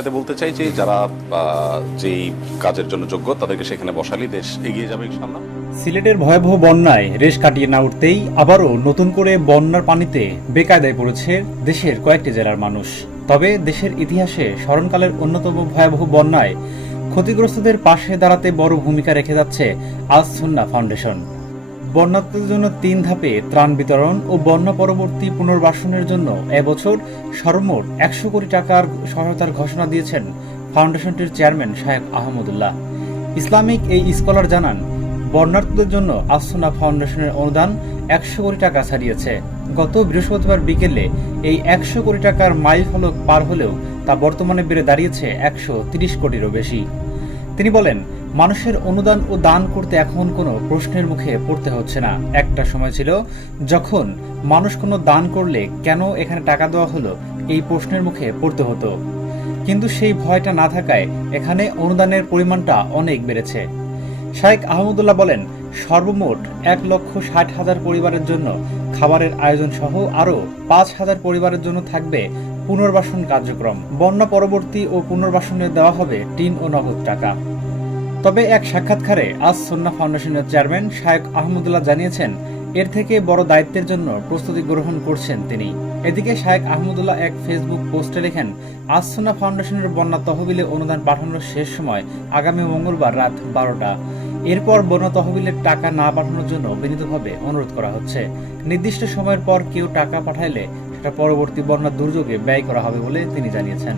সাথে বলতে চাই যে যারা যেই কাজের জন্য যোগ্য তাদেরকে সেখানে বসালেই দেশ এগিয়ে যাবে ইনশাআল্লাহ। সিলেটের ভয়াবহ বন্যায় রেশ কাটিয়ে না উঠতেই আবারও নতুন করে বন্যার পানিতে বেকায়দায় পড়েছে দেশের কয়েকটি জেলার মানুষ। তবে দেশের ইতিহাসে স্মরণকালের অন্যতম ভয়াবহ বন্যায় ক্ষতিগ্রস্তদের পাশে দাঁড়াতে বড় ভূমিকা রেখে যাচ্ছে আল সুন্নাহ ফাউন্ডেশন। বন্যার্তদের জন্য 3 ধাপে ত্রাণ বিতরণ ও বন্যা পরবর্তী পুনর্বাসনের জন্য এবছর সর্বমোট 100 কোটি টাকার সহায়তার ঘোষণা দিয়েছেন ফাউন্ডেশনটির চেয়ারম্যান শায়েখ আহমদুল্লাহ। ইসলামিক এই স্কলার জানান, বন্যার্তদের জন্য আল সুন্নাহ ফাউন্ডেশনের অনুদান 100 কোটি টাকা ছাড়িয়েছে। গত বৃহস্পতিবার বিকেলে এই 100 কোটি টাকার মাইল ফলক পার হলেও তা বর্তমানে বেড়ে দাঁড়িয়েছে 130 কোটিরও বেশি। তিনি বলেন, মানুষের অনুদান ও দান করতে এখন কোনো প্রশ্নের মুখে পড়তে হচ্ছে না। একটা সময় ছিল যখন মানুষ কোনো দান করলে কেন এখানে টাকা দেওয়া হলো এই প্রশ্নের মুখে পড়তে হতো, কিন্তু সেই ভয়টা না থাকায় এখানে অনুদানের পরিমাণটা অনেক বেড়েছে। শায়েখ আহমদুল্লাহ বলেন, সর্বমোট 1,60,000 পরিবারের জন্য খাবারের আয়োজন সহ আরও 5,000 পরিবারের জন্য থাকবে পুনর্বাসন কার্যক্রম। বন্যা পরবর্তী ও পুনর্বাসনে দেওয়া হবে টিন ও নগদ টাকা। তবে এক সাক্ষাৎকারে আল সুন্নাহ ফাউন্ডেশনের চেয়ারম্যান শায়েখ আহমদুল্লাহ জানিয়েছেন, এর থেকে বড় দায়িত্বের জন্য প্রস্তুতি গ্রহণ করছেন তিনি। এদিকে শায়েখ আহমদুল্লাহ এক ফেসবুক পোস্টে লেখেন, আল সুন্নাহ ফাউন্ডেশনের বন্যা তহবিলে অনুদান পাঠানোর শেষ সময় আগামী মঙ্গলবার রাত 12টা। এরপর বন্যা তহবিলের টাকা না পাঠানোর জন্য বিনীতভাবে অনুরোধ করা হচ্ছে। নির্দিষ্ট সময়ের পর কেউ টাকা পাঠাইলে সেটা পরবর্তী বন্যা দুর্যোগে ব্যয় করা হবে বলে তিনি জানিয়েছেন।